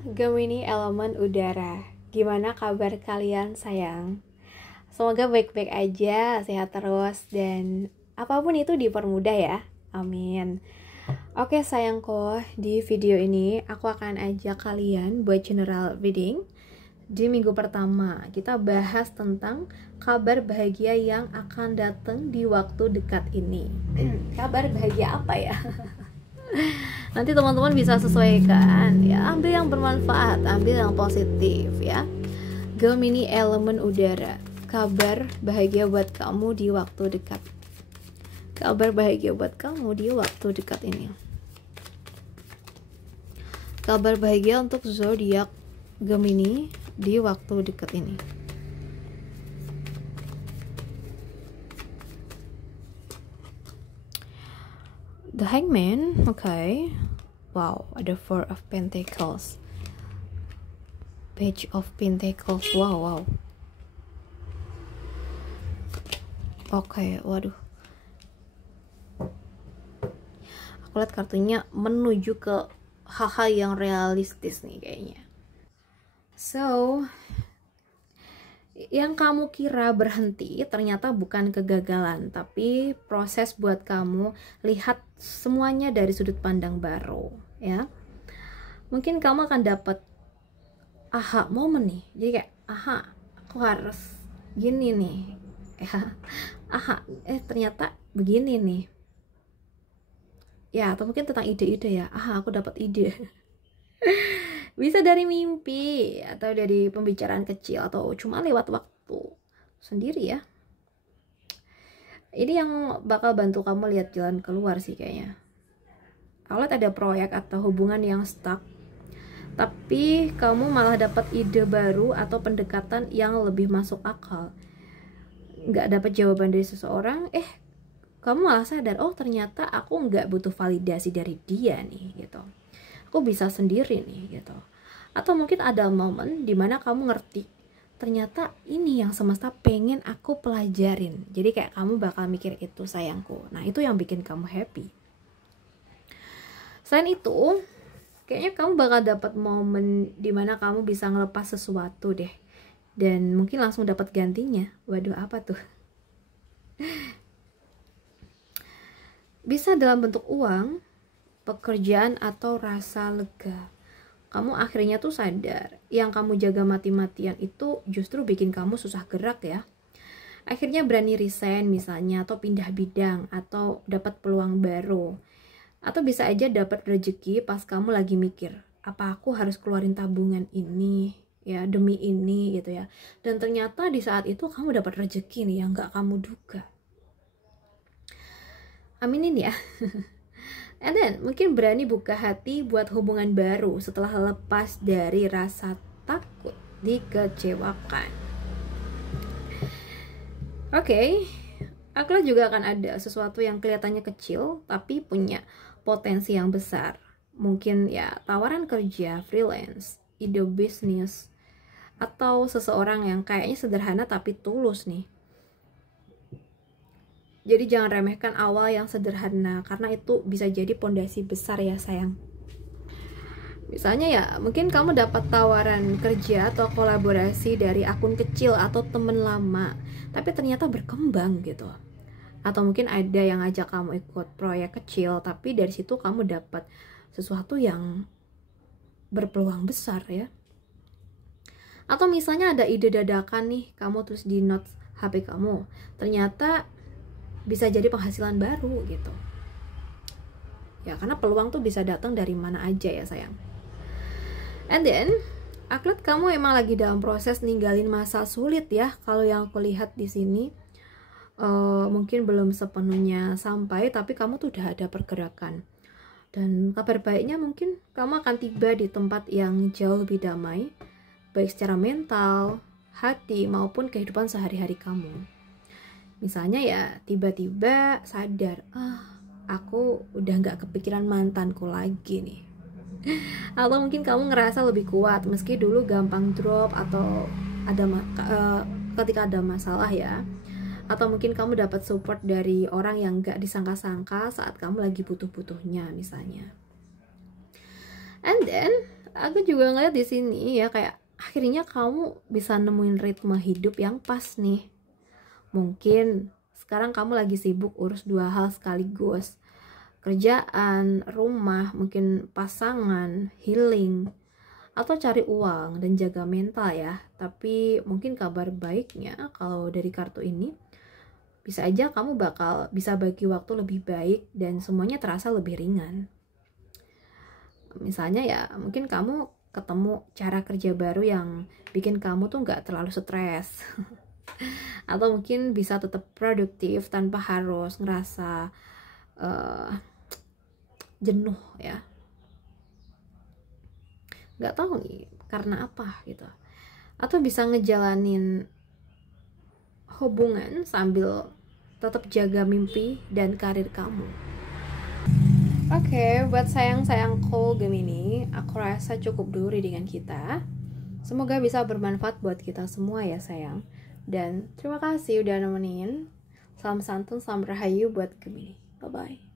Gemini elemen udara. Gimana kabar kalian sayang? Semoga baik-baik aja, sehat terus, dan apapun itu dipermudah ya. Amin. Oke sayangku, di video ini aku akan ajak kalian buat general reading. Di minggu pertama, kita bahas tentang kabar bahagia yang akan datang di waktu dekat ini. Kabar bahagia apa ya? Nanti teman-teman bisa sesuaikan ya, ambil yang bermanfaat, ambil yang positif ya. Gemini elemen udara, kabar bahagia buat kamu di waktu dekat. Kabar bahagia buat kamu di waktu dekat ini. Kabar bahagia untuk zodiak Gemini di waktu dekat ini. The Hangman, okay. Wow, ada Four of Pentacles, Page of Pentacles, wow. Oke, waduh. Aku lihat kartunya menuju ke hal-hal yang realistis nih kayaknya. So, yang kamu kira berhenti ternyata bukan kegagalan, tapi proses buat kamu lihat semuanya dari sudut pandang baru ya. Mungkin kamu akan dapat aha momen nih, jadi kayak aha aku harus gini nih ya, aha ternyata begini nih ya, atau mungkin tentang ide-ide ya, aha aku dapat ide. Bisa dari mimpi atau dari pembicaraan kecil atau cuma lewat waktu sendiri ya. Ini yang bakal bantu kamu lihat jalan keluar sih kayaknya. Kalau ada proyek atau hubungan yang stuck, tapi kamu malah dapat ide baru atau pendekatan yang lebih masuk akal. Nggak dapat jawaban dari seseorang, kamu malah sadar, oh ternyata aku nggak butuh validasi dari dia nih gitu. Aku bisa sendiri nih gitu. Atau mungkin ada momen dimana kamu ngerti ternyata ini yang semesta pengen aku pelajarin. Jadi kayak kamu bakal mikir itu sayangku. Nah itu yang bikin kamu happy. Selain itu, kayaknya kamu bakal dapat momen dimana kamu bisa ngelepas sesuatu deh. Dan mungkin langsung dapat gantinya. Waduh, apa tuh? Bisa dalam bentuk uang, pekerjaan, atau rasa lega. Kamu akhirnya tuh sadar yang kamu jaga mati-matian itu justru bikin kamu susah gerak ya. Akhirnya berani resign misalnya, atau pindah bidang, atau dapat peluang baru. Atau bisa aja dapat rezeki pas kamu lagi mikir, apa aku harus keluarin tabungan ini ya demi ini gitu ya. Dan ternyata di saat itu kamu dapat rezeki nih yang gak kamu duga. Aminin ya. And then mungkin berani buka hati buat hubungan baru setelah lepas dari rasa takut dikecewakan. Oke, aku lihat juga akan ada sesuatu yang kelihatannya kecil tapi punya potensi yang besar. Mungkin ya tawaran kerja, freelance, ide bisnis, atau seseorang yang kayaknya sederhana tapi tulus nih. Jadi jangan remehkan awal yang sederhana, karena itu bisa jadi pondasi besar ya sayang. Misalnya ya, mungkin kamu dapat tawaran kerja atau kolaborasi dari akun kecil atau temen lama, tapi ternyata berkembang gitu. Atau mungkin ada yang ngajak kamu ikut proyek kecil, tapi dari situ kamu dapat sesuatu yang berpeluang besar ya. Atau misalnya ada ide dadakan nih, kamu terus di notes HP kamu, ternyata bisa jadi penghasilan baru gitu ya, karena peluang tuh bisa datang dari mana aja ya sayang. And then aku lihat kamu emang lagi dalam proses ninggalin masa sulit ya. Kalau yang aku lihat di sini mungkin belum sepenuhnya sampai, tapi kamu tuh udah ada pergerakan. Dan kabar baiknya mungkin kamu akan tiba di tempat yang jauh lebih damai, baik secara mental, hati, maupun kehidupan sehari-hari kamu. Misalnya ya tiba-tiba sadar, aku udah gak kepikiran mantanku lagi nih. Atau mungkin kamu ngerasa lebih kuat meski dulu gampang drop atau ada ketika ada masalah ya. Atau mungkin kamu dapat support dari orang yang gak disangka-sangka saat kamu lagi butuh-butuhnya misalnya. And then Aku juga ngeliat di sini ya, kayak akhirnya kamu bisa nemuin ritme hidup yang pas nih. Mungkin sekarang kamu lagi sibuk urus 2 hal sekaligus, kerjaan, rumah, mungkin pasangan, healing, atau cari uang dan jaga mental ya. Tapi mungkin kabar baiknya kalau dari kartu ini, bisa aja kamu bakal bisa bagi waktu lebih baik dan semuanya terasa lebih ringan. Misalnya ya, mungkin kamu ketemu cara kerja baru yang bikin kamu tuh nggak terlalu stres. Atau mungkin bisa tetap produktif tanpa harus ngerasa jenuh ya. Nggak tahu nih karena apa gitu. Atau bisa ngejalanin hubungan sambil tetap jaga mimpi dan karir kamu. Oke, buat sayang-sayangku Gemini, aku rasa cukup dulu readingan kita. Semoga bisa bermanfaat buat kita semua ya sayang. Dan terima kasih udah nemenin. Salam santun, salam rahayu buat Gemini. Bye-bye.